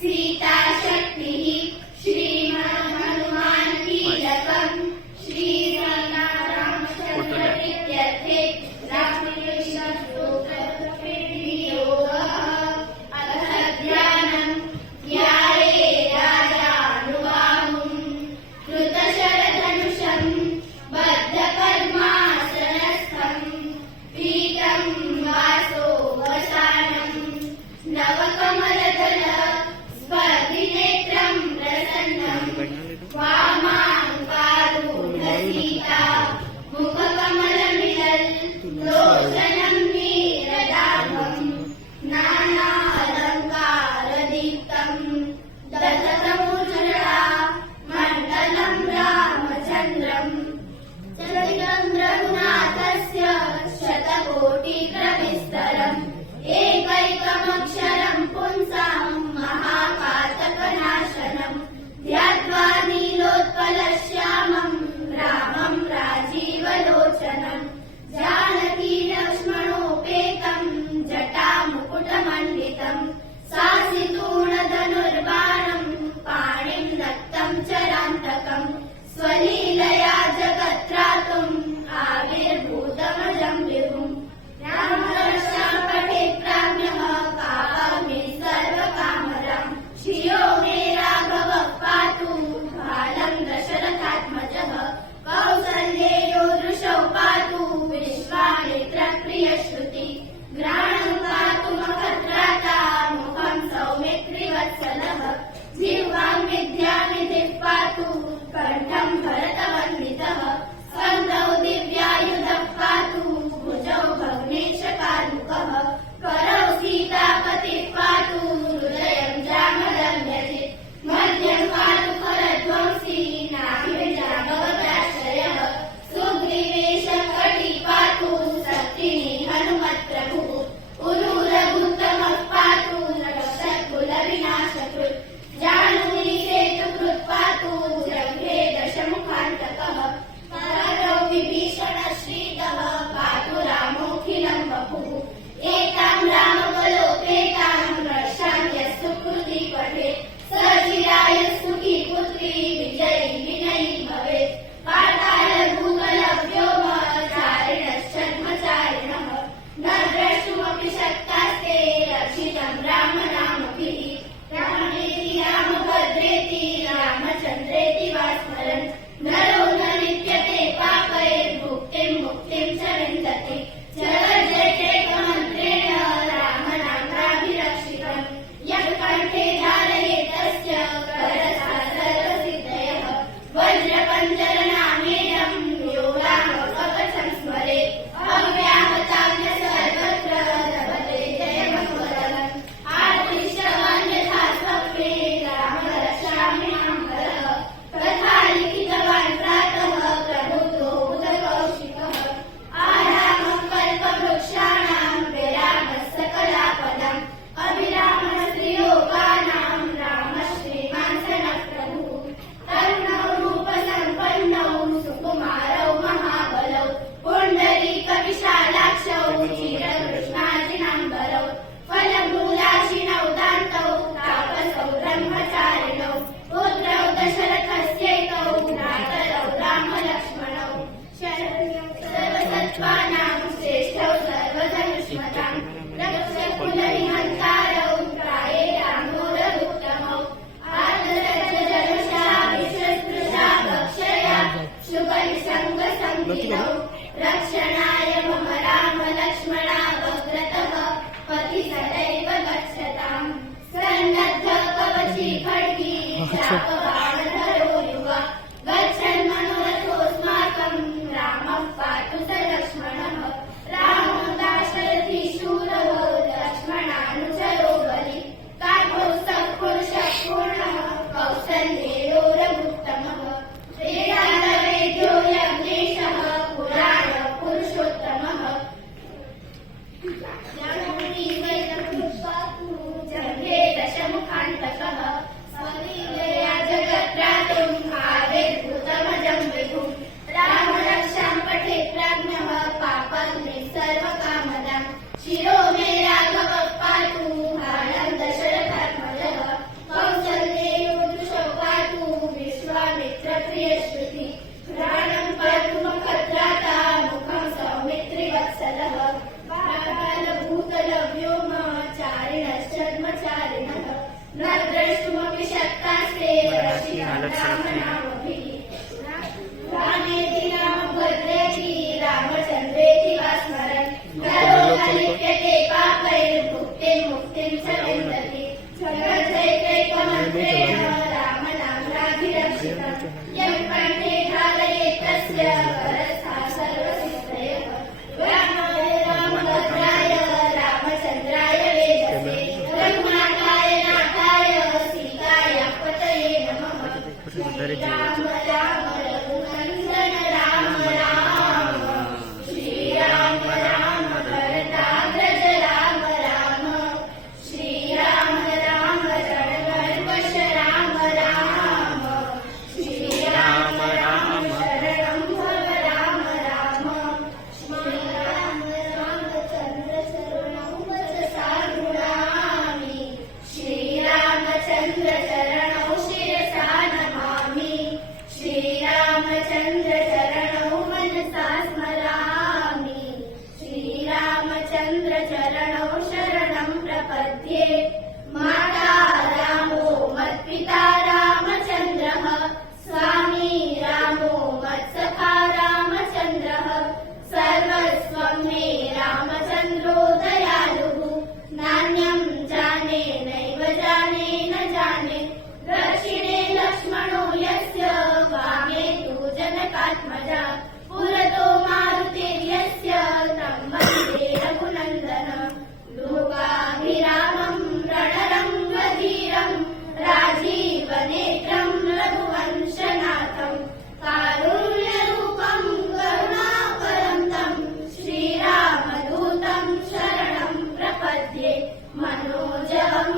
सीता शक्तिः श्रीमन्हनुमान् कीलकम् श्रीरामचन्द्र इत्यर्थे रामकृष्णस्तोत्रविनियोगः अथ ध्यानम् ध्याये राजानुबाहुम् कृतशरधनुषम् बद्धपद्मासनस्थम् पीतं वासो वसानम् नवकमलदल स्पर्धिनेत्रं प्रसन्नम् वामाङ्कारूढसीता मुखकमलमिलल् लोचनं नीरदाभम् नानालङ्कारदीप्तम् दधतमूर्धरा मण्डलं रामचन्द्रम् चरितं रघुनाथस्य शतकोटिप्रविस्तरम् एकैकमक्षरं पुंसां महापातकनाशनम् ध्यात्वा नीलोत्पलश्यामं रामं राजीवलोचनम् जानकी लक्ष्मणोपेतं जटामुकुटमण्डितम् सासितूणधनुर्बाणं पाणिं दत्तं चरान्तकम् स्वलीलया जगत्त्रातुम् आविर्भूतमजं विभुम् रामरक्षां पठेत् प्राज्ञः कामि सर्वकामराम् श्रियो मे राघवः पातु बालं दशरथात्मजः कौसल्येयो दृशौ पातु विश्वामित्रप्रियश्रुति घ्राणं पातु मखत्राता मुखं सौमित्रिवत्सलः जिह्वां विद्यानिधिः पातु कण्ठं भरतवन्दितः स्कन्धौ दिव्यायुधः पातु भुजौ भग्नेशकारुकः करौ सीतापतिः पातु हृदयं जामदन्यजित् मध्यं पातु फलध्वंसी नाभिर्जाम्बवदाश्रयः सुग्रीवेशं कटी पातु शक्तिनी हनुमत्प्रभुः उरुरघुत्तमः पातु रक्षत्कुलविनाशकृत् जाह्नवी सेतुकृत् पातु जङ्घे दशमुखान्तकः करौ विभीषणश्रीतः पातु रामोऽखिलं वपुः एतां रामबलोपेतां रक्षाम्यस्तु कृति पठेत् स चिरायुः सुखी पुत्री विजयी विनयी भवेत् पातालभूतलव्योमचारिणश्चर्मचारिणः न द्रष्टुमपि शक्तास्ते रक्षितं रामनामभिः रामेति रामभद्रेति रामचन्द्रेति वा स्मरन् नरो न लिप्यते पापैर्भुक्तिं मुक्तिं च विन्दति जलजयैकमन्त्रेण रामनाम्नाभिरक्षितम् यः कण्ठे धारयेत् तस्य करसा सर्वसिद्धयः वज्रपञ्जरनामेनं यो रामकवचं स्मरेत् अव्याहतां सर्वत्र लभते जयमङ्गलम् आर्तिश्रवन्यथा स्वप्ने राम रक्षाम्यहं हरः तथा लिखितवान् प्रातः प्रबुद्धो बुधकौशिकः आरामः कल्पवृक्षाणां विरामः सकलापदाम् अभिरामः श्रीयोगानां रामः श्रीमान् सनः प्रभुः तरुणौ रूपसम्पन्नौ सुकुमारौ महाबलौ पुण्डरीकविशालाक्षौ चिरकृष्णाजिनाम्बरौ फलमूलाशिनौ दान्तौ तापसौ ब्रह्मचारिणौ पुत्रौ दशरथस्यैकौ भ्रातरौ रामलक्ष्मणौ सर्वसत्त्वानां श्रेष्ठौ सर्वधनुष्मतां रक्षकुलनिहन्तारौ त्राये रामो रघुत्तमौ आर्द्ररजधनुषा विशस्त्रशा भक्षया शुभनिसङ्गसंहितौ रक्षणाय मम राम लक्ष्मणा वक्रतः पथि सदैव गच्छताम् सन्नद्ध कवची खड्गी चापबाणधरो युवा गच्छन् मनोरथोऽस्माकं रामः पातु स लक्ष्मणः रामो दाशरथी शूरः लक्ष्मणानुचरो बलि काकोत्स्थः पुरुषः पूर्णः कौसल्येयो रघुत्तमः वेदान्तवेद्यो यज्ञेशः पुराणः पुरुषोत्तमः जङ्घे दशमुखान्तकः रक्षी राम नामभिः रामेति रामभद्रेति रामचन्द्रेति वा स्मरन् करोति लिप्यते पापैर्भुक्तिर्मुक्तिं च विन्दति जगज्जैकैकमन्त्रेण रामनाम्नाभिरक्षितम् यं कण्ठे धारयेत् तस्य वरस्थः सर्वसिद्धयः रामाय रामभद्राय रामचन्द्राय वेदसे रघुनाथाय नाथाय सीताय पतये नमः राम राम रघुनन्दन राम राम श्रीराम राम भरताग्रज राम राम श्रीराम राम रणकल्पश राम राम श्रीराम राम शरणं भव राम राम श्रीराम रामचन्द्र चरणं वचसा गृह्णामि श्रीरामचन्द्र चरणौ शिरसा नमामि श्रीरामचन्द्र चरणौ मनसा स्मरामि श्रीरामचन्द्र चरणौ शरणं प्रपद्ये माता रामो मत्पिता रामचन्द्रः स्वामी रामो मत्सखा रामचन्द्रः सर्वस्वं मे रामचन्द्रो दयालुः नान्यं जाने नैव जाने न जाने दक्षिणे लक्ष्मणो यस्य वामे तु जनकात्मजा पुरतो मारुतिर्यस्य तं वन्दे रघुनन्दनं लोकाभिरामं रणरङ्गधीरं राजीवनेत्रं रघुवंशनाथं कारुण्यरूपं करुणाकरं तं श्रीरामदूतं शरणं प्रपद्ये मनोजवं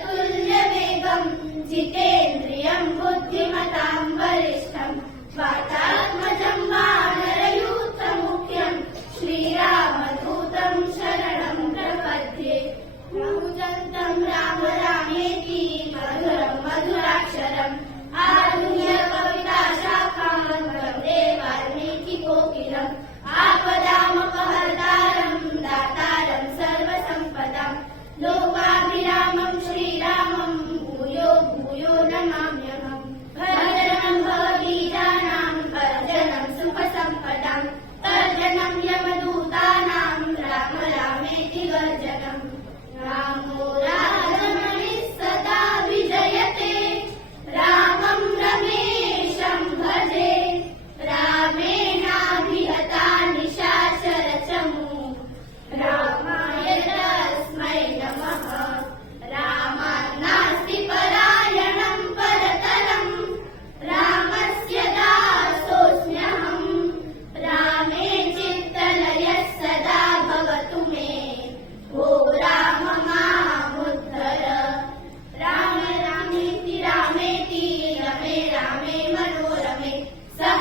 मारुततुल्यवेगं जितेन्द्रियं बुद्धिमतां वरिष्ठं वातात्मजं वानरयूथमुख्यं श्रीरामदूतं शरणं प्रपद्ये रामचन्द्रं राम रामेति मधुरं मधुराक्षरम् आरुह्य कविताशाखां वन्दे वाल्मीकिकोकिलम् आपदामपहर्तारं दातारं सर्वसम्पदां लोकाभिरामं श्रीरामं भूयो भूयो नमाम्यहम् भजनं भवबीजानां भजनं सुखसम्पदां तर्जनं यमदूतानां राम रामेति गर्जनम् रामो राजमणिः सदा विजयते रामं रमेशं भजे रामेणाभिहता निशाचरचमू रामाय तस्मै नमः रामान्नास्ति परायणं परतरं रामस्य दासोऽस्म्यहं रामे चित्तलयः सदा भवतु मे ओ राम मामुद्धर राम रामेति रामेति रमे रामे मनोरमे सह